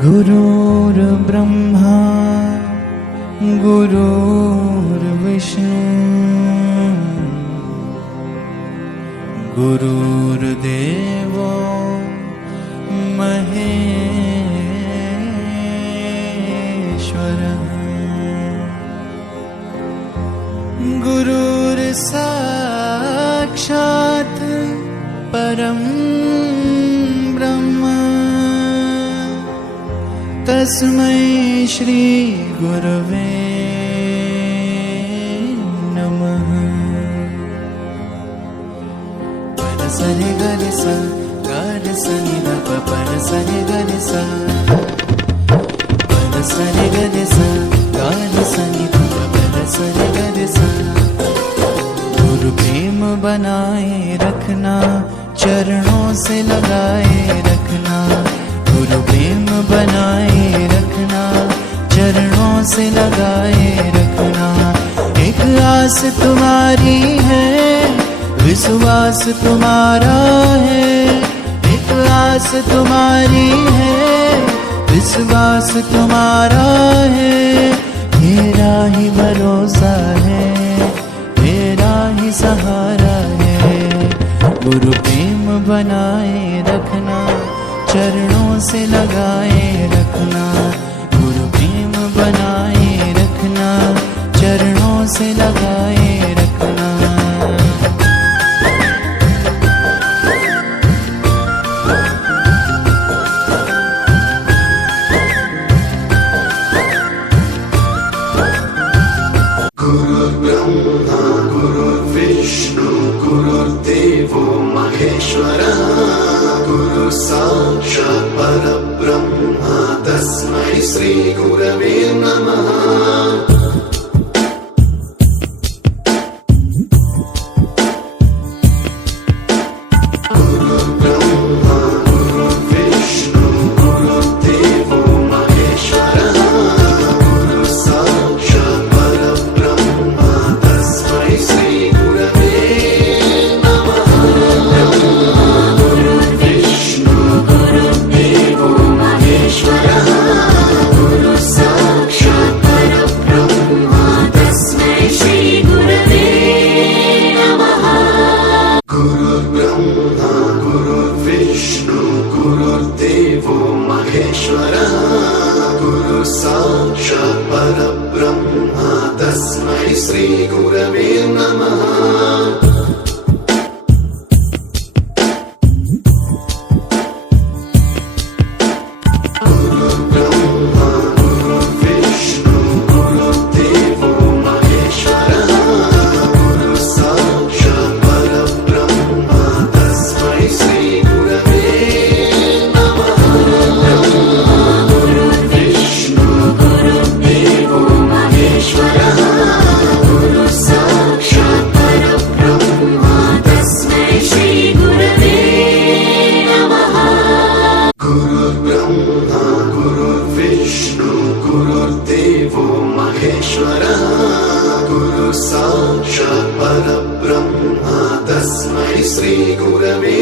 गुरुर्ब्रह्मा गुरुर्विष्णु गुरुर्देवो महेश्वरः गुरुर्साक्षात् परं ब्रह्म तस्मै श्री गुरवे नमः। सरे गरे सा गारे सनि ध प पर सरे गरे सा पर सरे गरे सा गारे सनि ध प पर सरे गरे सा। गुरु प्रेम बनाए रखना, चरणों से लगाए रखना। गुरु प्रेम बनाए रखना, चरणों से लगाए रखना। एक आस तुम्हारी है, विश्वास तुम्हारा है। एक आस तुम्हारी है, विश्वास तुम्हारा है। मेरा ही भरोसा है, मेरा ही सहारा है। गुरु प्रेम बनाए रखना, चरणों से लगाए रखना। गुरु प्रेम बनाए रखना, चरणों से लगाए रखना। गुरुर्ब्रह्मा गुरुर्विष्णु गुरुर्देवो महेश्वरः गुरु साक्षात् परब्रह्म तस्मै श्री गुरवे नमः। गुरुर्देवो महेश्वरः गुरु साक्षात् परब्रह्म तस्मै श्री गुरवे नमः। गुरुर्देवो महेश्वरः गुरु साक्षात् परब्रह्म तस्मै श्री गुरवे